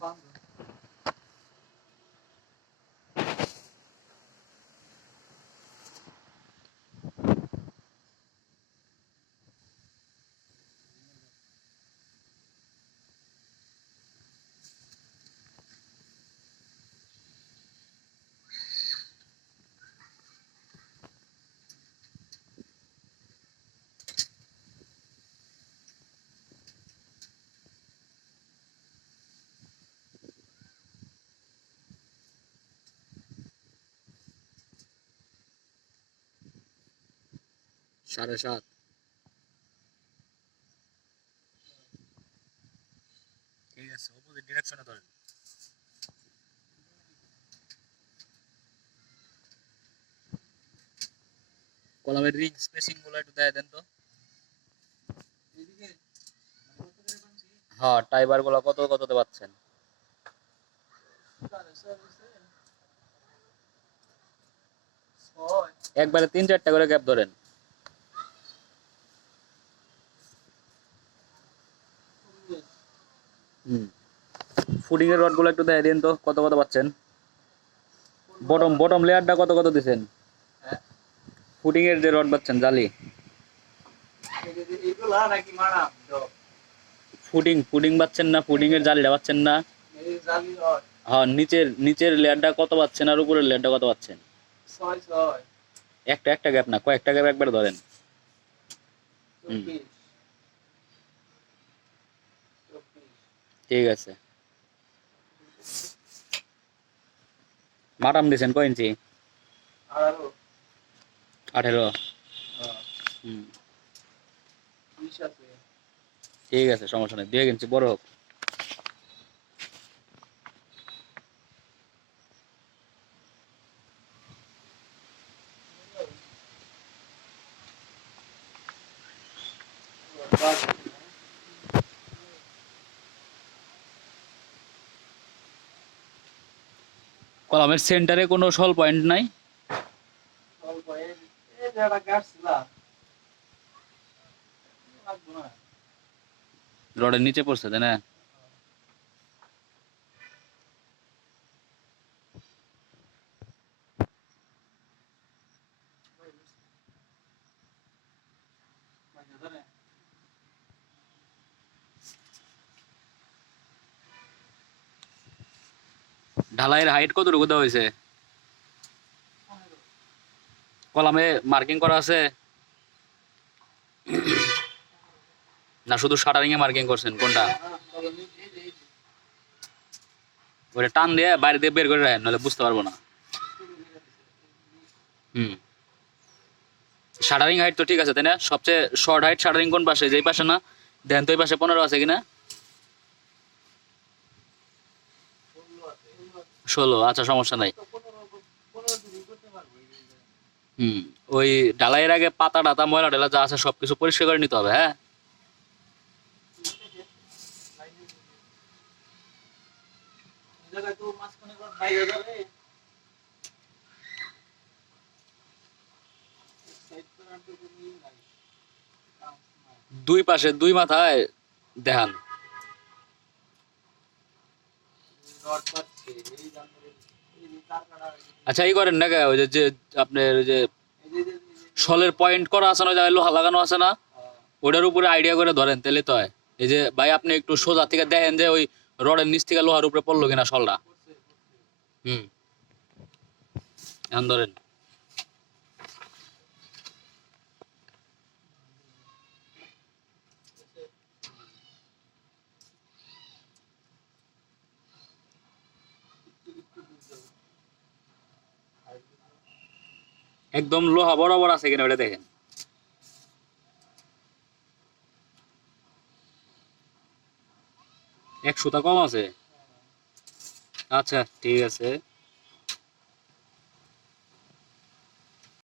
7.5 ঠিক আছে, অপোজিট ডিরেকশনে ধরেন। কলামের রিং স্পেসিং গুলো একটু দেয় দেন তো। হ্যাঁ, টাইবার গুলো কত কততে পাচ্ছেন? একবারে 3-4টা করে গ্যাপ ধরেন। ফুডিং এর রড গুলো একটু দেয় দিন তো, কত কত পাচ্ছেন? বটম বটম লেয়ারটা কত কত দিছেন? ফুডিং এর যে রড পাচ্ছেন জালি, ফুডিং ফুডিং পাচ্ছেন না? ফুডিং এর জালিটা পাচ্ছেন না? হ্যাঁ, নিচের নিচের লেয়ারটা কত পাচ্ছেন আর উপরের লেয়ারটা কত পাচ্ছেন? একটা একটা গ্যাপ না, কয়েকটা গ্যাপ একবার ধরেন। ঠিক আছে। মাটাম দিছেন কয় ইঞ্চি? 18। ঠিক আছে, সমস্যা নেই, 2 ইঞ্চি বড় হোক। কলামের সেন্টারে কোনো শল পয়েন্ট নাই? রডের নিচে পড়ছে তাই না? ঢালাইয়ের হাইট কতটুকু দেওয়া হয়েছে? কলামে মার্কিং করা আছে না শুধু শাটারিং এ মার্কিং করছেন? কোনটা? ওটা টান দিয়ে বাইরে দিয়ে বের করে রাখেন, নাহলে বুঝতে পারবো না। শাটারিং হাইট তো ঠিক আছে তাই না? সবচেয়ে শর্ট হাইট শাটারিং কোন পাশে? যেই পাশে না? দেন তো এই পাশে 15 আছে কিনা? 16, আচ্ছা সমস্যা নাই। ওই ঢালাইয়ের আগে পাতা টাতা ময়লা টেলা যা আছে সবকিছু পরিষ্কার করে নিতে হবে। হ্যাঁ, দুই পাশে দুই মাথায় দেখান। আচ্ছা, এই করেন না কে, ওই যে আপনার ওই যে শলের পয়েন্ট করা আছে না, জায়গায় লোহা লাগানো আছে না, ওটার উপরে আইডিয়া করে ধরেন, তাহলে তো হয়। এই যে ভাই আপনি একটু সোজা থেকে দেখেন যে ওই রডের নিচ থেকে লোহার উপরে পড়লো কিনা শলটা। এখন ধরেন। একদম লোহা বরাবর আছে কিনা ওটা দেখেন। এক সুতা কম আছে? আচ্ছা ঠিক আছে।